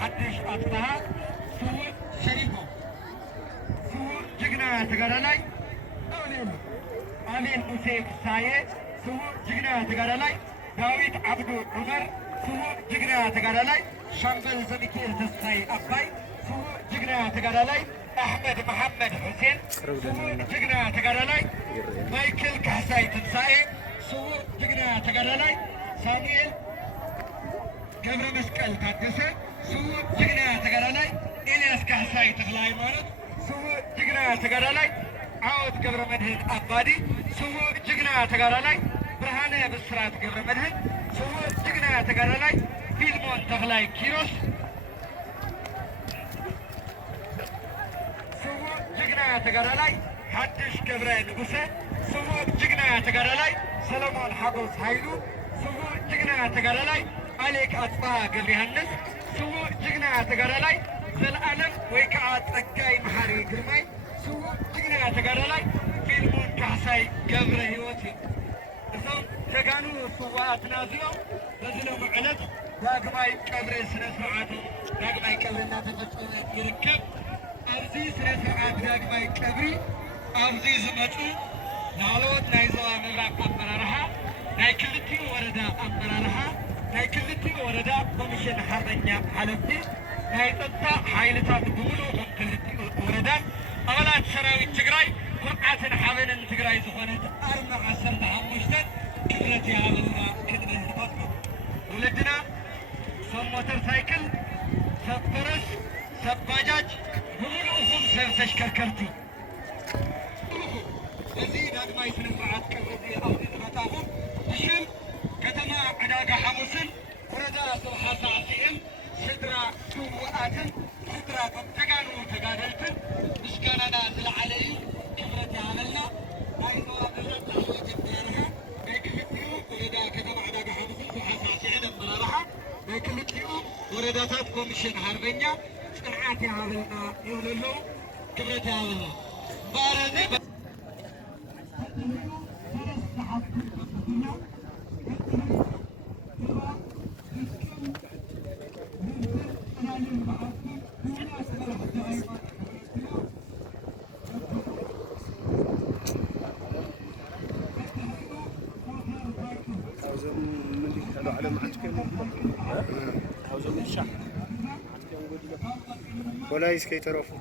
حدش أطلها سوق شريفه سوق جقنا تقرألاي أمين أسيف ساية سوق جقنا تقرألاي داويد عبدو عمر سوق جقنا تقرألاي شامبل زميكير تسخي أباي سوق جقنا تقرألاي أحمد محمد حسين سوق جقنا تقرألاي مايكل كحساي تنسائي سوق جقنا تقرألاي ساميل قبر مسكال تادسة سوق جقنا تقرألاي إلياس كحساي تخلاي مارد سوق جقنا تقرألاي عود قبر مدهن أبادي سوق جقنا تقرألاي برهانة بسرات قبر مدهن سوق جقنا تقرألاي فيلمون تخلاي كيروس سوق جقنا تقرألاي حدش قبر نقصة سوق جقنا تقرألاي سلمون حقوس هايلو سوق جقنا تقرألاي عليك أطباء قبر هنس سوق جقنا تقرألاي زلألم ويكعات أكاي محاري قرمي سوق جقنا تقرألاي فيلمون كحساي قبر هيوتي እዞም ተጋኑ ስዋኣትና እዚኦም በዝሎም ዕለት ዳግማይ ቀብሪ ስነ ስርዓቱ ዳግማይ ቀብሪ እናተፈፀመ ይርከብ። ኣብዚ ስነ ስርዓት ዳግማይ ቀብሪ ኣብዚ ዝመፁ ላዕለዎት ናይ ዞባ ምብራቅ ኣመራርሓ ናይ ክልቲኡ ወረዳ ኣመራርሓ ናይ ክልቲኡ ወረዳ ኮሚሽን ሓርበኛ ሓለፍቲ ናይ ፀጥታ ሓይልታት ብምሉእ ክልቲኡ ወረዳን ኣባላት ሰራዊት ትግራይ ኩርዓትን ሓበንን ትግራይ ዝኾነት ኣርማ 15 ክብረት ያበልና ክድን ትፈቱ ወለድና ሰብ ሞተር ሳይክል ሰብ ፈረስ ሰብ ባጃጅ ብምሉእኹም ሰብ ተሽከርከርቲ እዚ ዳግማይ ስነ ስርዓት ቀብሪ ኣብዚ ዝመጣኹም ብሽም ከተማ ዕዳጋ ሓሙስን ወረዳ ሰብሓ ሳዕሲዕን ስድራ ስውኣትን ስድራ ተጋኑ ተጋደልትን ምስጋናና ዝለዓለ እዩ ክብረት ያበልና ናይ ዞባ ምብራቅ ላዕለዎት ኣመራርሓ ናይ ክልቲኡ ወረዳ ከተማ ዕዳጋ ሓሙስን ሰብሓ ሳዕሲዕን ኣመራርሓ ናይ ክልቲኡ ወረዳታት ኮሚሽን ሃርበኛ ፅንዓት ያበልና ይብለሉ ክብረት ያበልና ባረዚ ولا يسكي ترفو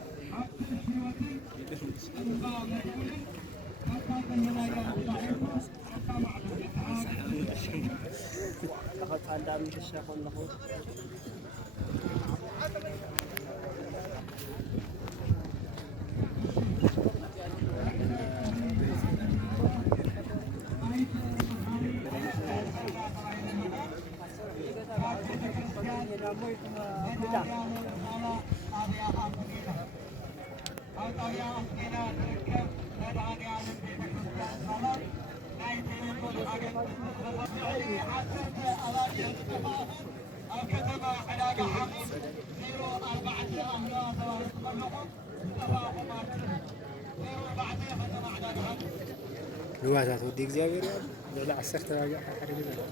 لوازات ودي እግዚአብሔር ያለ لا 10 ተራያ حاجه كده